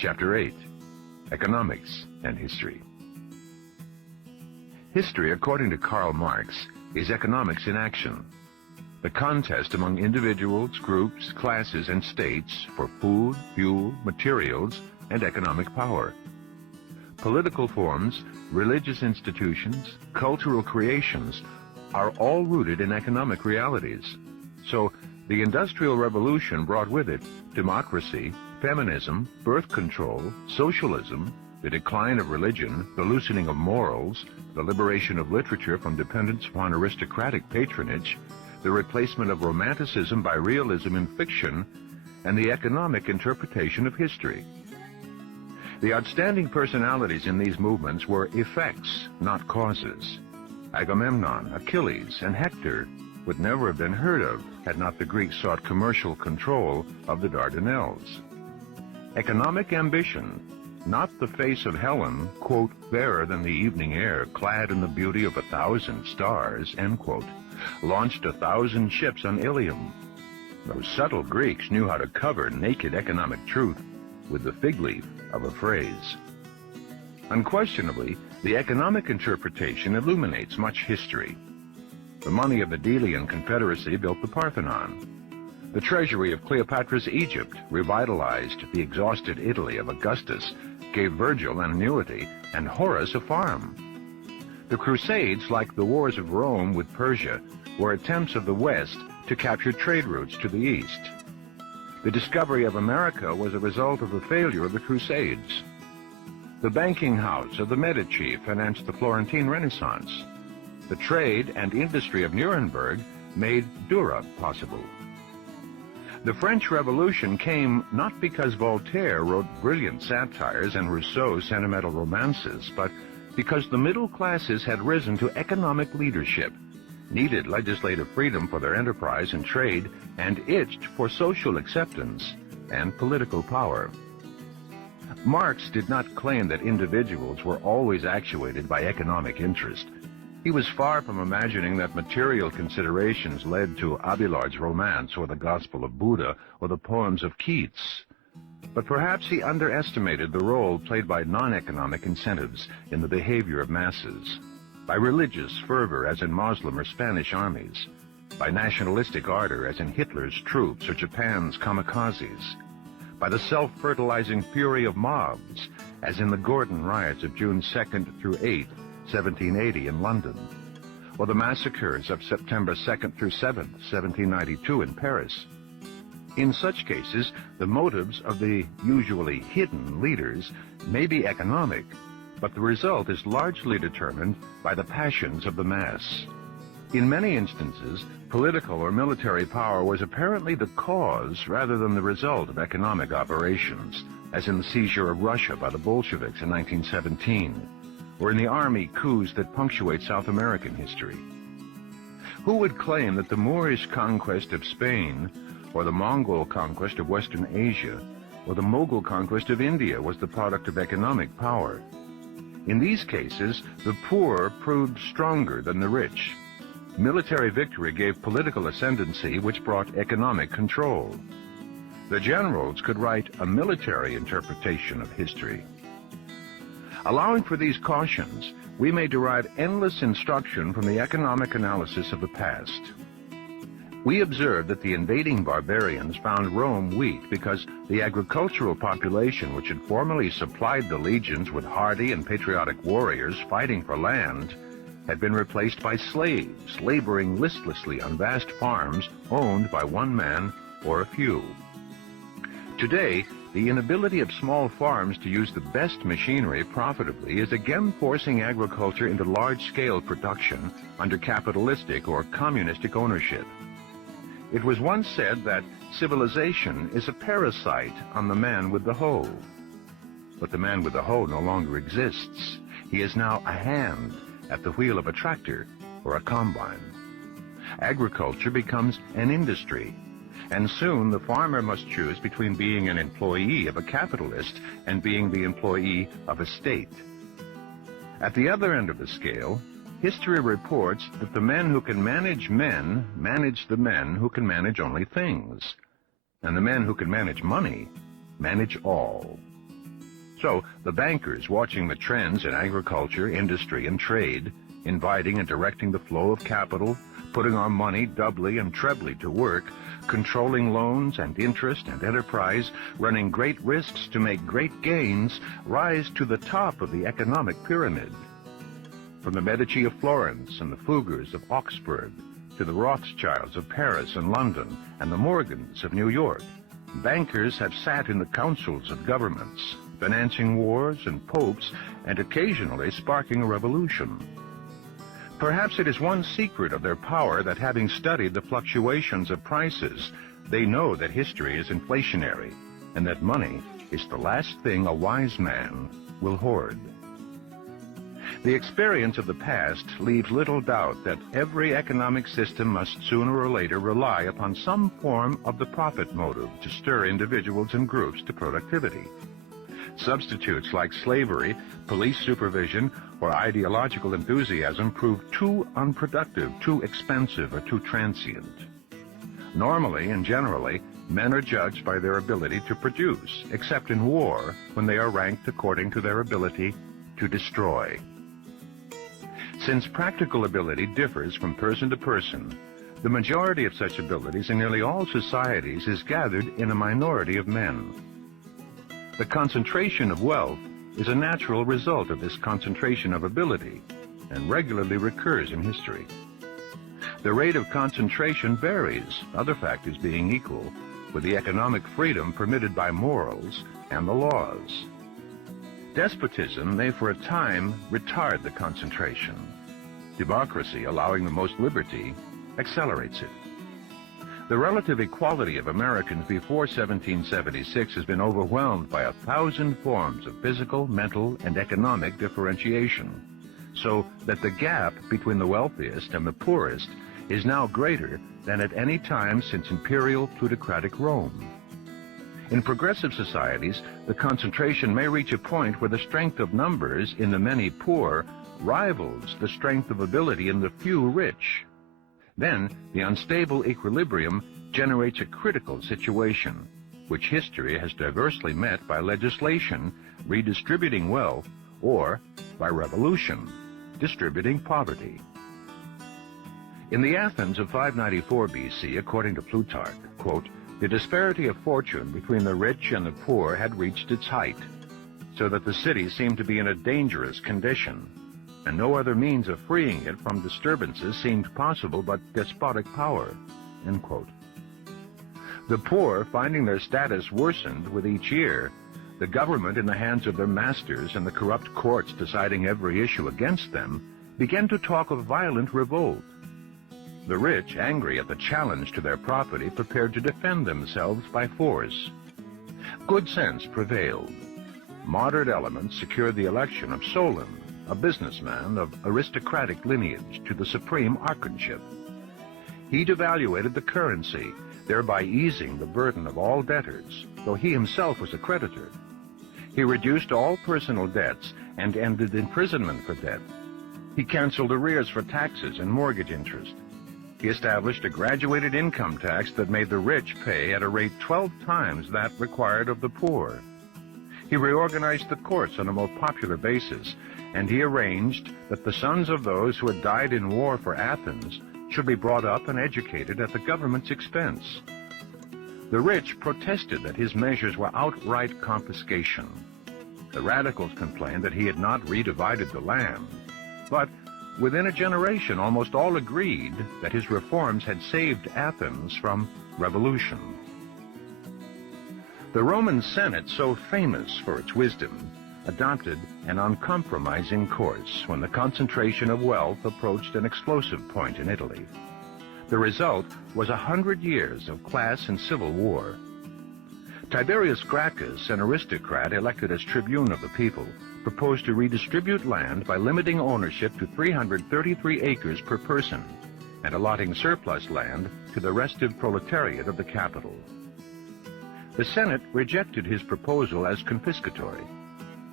Chapter 8, Economics and History. History, according to Karl Marx, is economics in action. The contest among individuals, groups, classes, and states for food, fuel, materials, and economic power. Political forms, religious institutions, cultural creations are all rooted in economic realities. So, the Industrial Revolution brought with it democracy, feminism, birth control, socialism, the decline of religion, the loosening of morals, the liberation of literature from dependence upon aristocratic patronage, the replacement of romanticism by realism in fiction, and the economic interpretation of history. The outstanding personalities in these movements were effects, not causes. Agamemnon, Achilles, and Hector would never have been heard of had not the Greeks sought commercial control of the Dardanelles. Economic ambition, not the face of Helen, quote, fairer than the evening air, clad in the beauty of 1,000 stars, end quote, launched 1,000 ships on Ilium. Those subtle Greeks knew how to cover naked economic truth with the fig leaf of a phrase. Unquestionably, the economic interpretation illuminates much history. The money of the Delian Confederacy built the Parthenon. The treasury of Cleopatra's Egypt revitalized the exhausted Italy of Augustus, gave Virgil an annuity, and Horace a farm. The Crusades, like the wars of Rome with Persia, were attempts of the West to capture trade routes to the East. The discovery of America was a result of the failure of the Crusades. The banking house of the Medici financed the Florentine Renaissance. The trade and industry of Nuremberg made Dürer possible. The French Revolution came not because Voltaire wrote brilliant satires and Rousseau sentimental romances, but because the middle classes had risen to economic leadership, needed legislative freedom for their enterprise and trade, and itched for social acceptance and political power. Marx did not claim that individuals were always actuated by economic interest. He was far from imagining that material considerations led to Abelard's romance or the Gospel of Buddha or the poems of Keats. But perhaps he underestimated the role played by non-economic incentives in the behavior of masses, by religious fervor as in Muslim or Spanish armies, by nationalistic ardor as in Hitler's troops or Japan's kamikazes, by the self-fertilizing fury of mobs as in the Gordon riots of June 2nd through 8th, 1780 in London, or the massacres of September 2nd through 7th, 1792 in Paris. In such cases, the motives of the usually hidden leaders may be economic, but the result is largely determined by the passions of the mass. In many instances, political or military power was apparently the cause rather than the result of economic operations, as in the seizure of Russia by the Bolsheviks in 1917, or in the army coups that punctuate South American history. Who would claim that the Moorish conquest of Spain, or the Mongol conquest of Western Asia, or the Mughal conquest of India was the product of economic power? In these cases, the poor proved stronger than the rich. Military victory gave political ascendancy, which brought economic control. The generals could write a military interpretation of history. Allowing for these cautions, we may derive endless instruction from the economic analysis of the past. We observe that the invading barbarians found Rome weak because the agricultural population, which had formerly supplied the legions with hardy and patriotic warriors fighting for land, had been replaced by slaves laboring listlessly on vast farms owned by one man or a few. Today, the inability of small farms to use the best machinery profitably is again forcing agriculture into large-scale production under capitalistic or communistic ownership. It was once said that civilization is a parasite on the man with the hoe. But the man with the hoe no longer exists. He is now a hand at the wheel of a tractor or a combine. Agriculture becomes an industry, and soon the farmer must choose between being an employee of a capitalist and being the employee of a state. At the other end of the scale, history reports that the men who can manage men manage the men who can manage only things, and the men who can manage money manage all. So the bankers, watching the trends in agriculture, industry, and trade, inviting and directing the flow of capital, putting our money doubly and trebly to work, controlling loans and interest and enterprise, running great risks to make great gains, rise to the top of the economic pyramid. From the Medici of Florence and the Fuggers of Augsburg, to the Rothschilds of Paris and London, and the Morgans of New York, bankers have sat in the councils of governments, financing wars and popes, and occasionally sparking a revolution. Perhaps it is one secret of their power that, having studied the fluctuations of prices, they know that history is inflationary, and that money is the last thing a wise man will hoard. The experience of the past leaves little doubt that every economic system must sooner or later rely upon some form of the profit motive to stir individuals and groups to productivity. Substitutes like slavery, police supervision, or ideological enthusiasm prove too unproductive, too expensive, or too transient. Normally and generally, men are judged by their ability to produce, except in war, when they are ranked according to their ability to destroy. Since practical ability differs from person to person, the majority of such abilities in nearly all societies is gathered in a minority of men. The concentration of wealth is a natural result of this concentration of ability and regularly recurs in history. The rate of concentration varies, other factors being equal, with the economic freedom permitted by morals and the laws. Despotism may for a time retard the concentration. Democracy, allowing the most liberty, accelerates it. The relative equality of Americans before 1776 has been overwhelmed by 1,000 forms of physical, mental, and economic differentiation, so that the gap between the wealthiest and the poorest is now greater than at any time since imperial plutocratic Rome. In progressive societies, the concentration may reach a point where the strength of numbers in the many poor rivals the strength of ability in the few rich. Then, the unstable equilibrium generates a critical situation, which history has diversely met by legislation redistributing wealth, or by revolution, distributing poverty. In the Athens of 594 BC, according to Plutarch, quote, the disparity of fortune between the rich and the poor had reached its height, so that the city seemed to be in a dangerous condition, and no other means of freeing it from disturbances seemed possible but despotic power, end quote. The poor, finding their status worsened with each year, the government in the hands of their masters and the corrupt courts deciding every issue against them, began to talk of violent revolt. The rich, angry at the challenge to their property, prepared to defend themselves by force. Good sense prevailed. Moderate elements secured the election of Solon, a businessman of aristocratic lineage, to the supreme archonship. He devaluated the currency, thereby easing the burden of all debtors, though he himself was a creditor. He reduced all personal debts and ended imprisonment for debt. He canceled arrears for taxes and mortgage interest. He established a graduated income tax that made the rich pay at a rate 12 times that required of the poor. He reorganized the courts on a more popular basis, and he arranged that the sons of those who had died in war for Athens should be brought up and educated at the government's expense. The rich protested that his measures were outright confiscation. The radicals complained that he had not redivided the land, but within a generation, almost all agreed that his reforms had saved Athens from revolution. The Roman Senate, so famous for its wisdom, adopted an uncompromising course when the concentration of wealth approached an explosive point in Italy. The result was 100 years of class and civil war. Tiberius Gracchus, an aristocrat elected as tribune of the people, proposed to redistribute land by limiting ownership to 333 acres per person and allotting surplus land to the restive proletariat of the capital. The Senate rejected his proposal as confiscatory.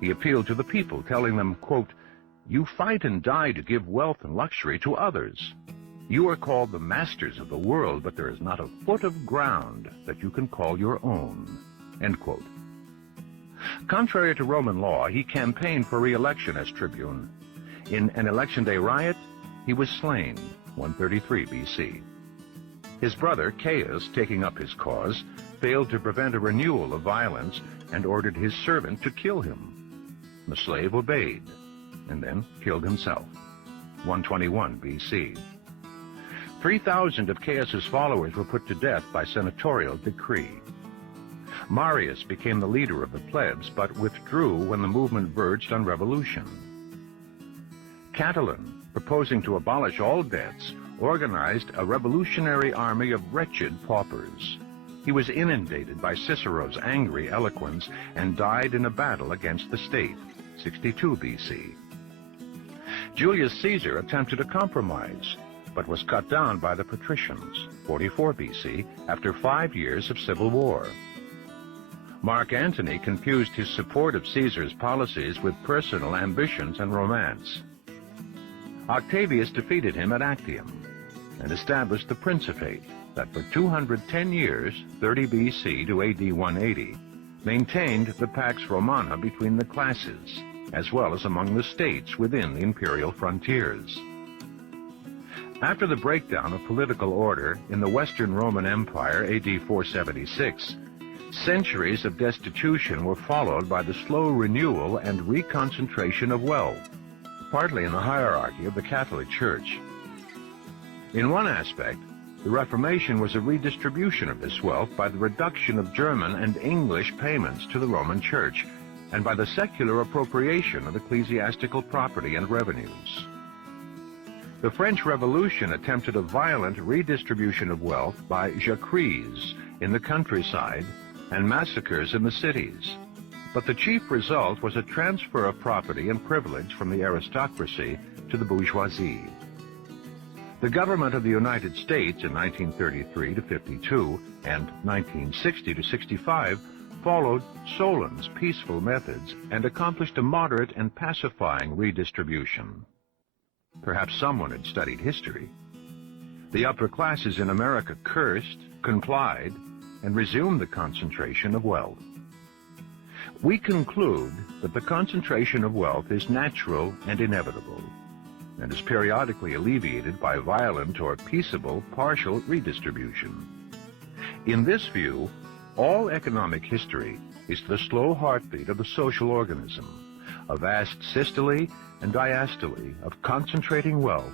He appealed to the people, telling them, quote, "You fight and die to give wealth and luxury to others. You are called the masters of the world, but there is not a foot of ground that you can call your own," end quote. Contrary to Roman law, he campaigned for re-election as tribune. In an election day riot, he was slain, 133 BC. His brother, Caius, taking up his cause, failed to prevent a renewal of violence and ordered his servant to kill him. The slave obeyed, and then killed himself, 121 BC. 3,000 of Caius's followers were put to death by senatorial decree. Marius became the leader of the plebs, but withdrew when the movement verged on revolution. Catiline, proposing to abolish all debts, organized a revolutionary army of wretched paupers. He was inundated by Cicero's angry eloquence and died in a battle against the state, 62 BC. Julius Caesar attempted a compromise, but was cut down by the patricians, 44 BC, after 5 years of civil war. Mark Antony confused his support of Caesar's policies with personal ambitions and romance. Octavius defeated him at Actium and established the Principate that for 210 years, 30 BC to AD 180, maintained the Pax Romana between the classes, as well as among the states within the imperial frontiers. After the breakdown of political order in the Western Roman Empire, AD 476, centuries of destitution were followed by the slow renewal and reconcentration of wealth, partly in the hierarchy of the Catholic Church. In one aspect, the Reformation was a redistribution of this wealth by the reduction of German and English payments to the Roman Church, and by the secular appropriation of ecclesiastical property and revenues. The French Revolution attempted a violent redistribution of wealth by jacqueries in the countryside and massacres in the cities. But the chief result was a transfer of property and privilege from the aristocracy to the bourgeoisie. The government of the United States in 1933 to 52 and 1960 to 65 followed Solon's peaceful methods and accomplished a moderate and pacifying redistribution. Perhaps someone had studied history. The upper classes in America cursed, complied, and resumed the concentration of wealth. We conclude that the concentration of wealth is natural and inevitable, and is periodically alleviated by violent or peaceable partial redistribution. In this view, all economic history is the slow heartbeat of the social organism, a vast systole and diastole of concentrating wealth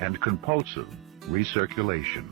and compulsive recirculation.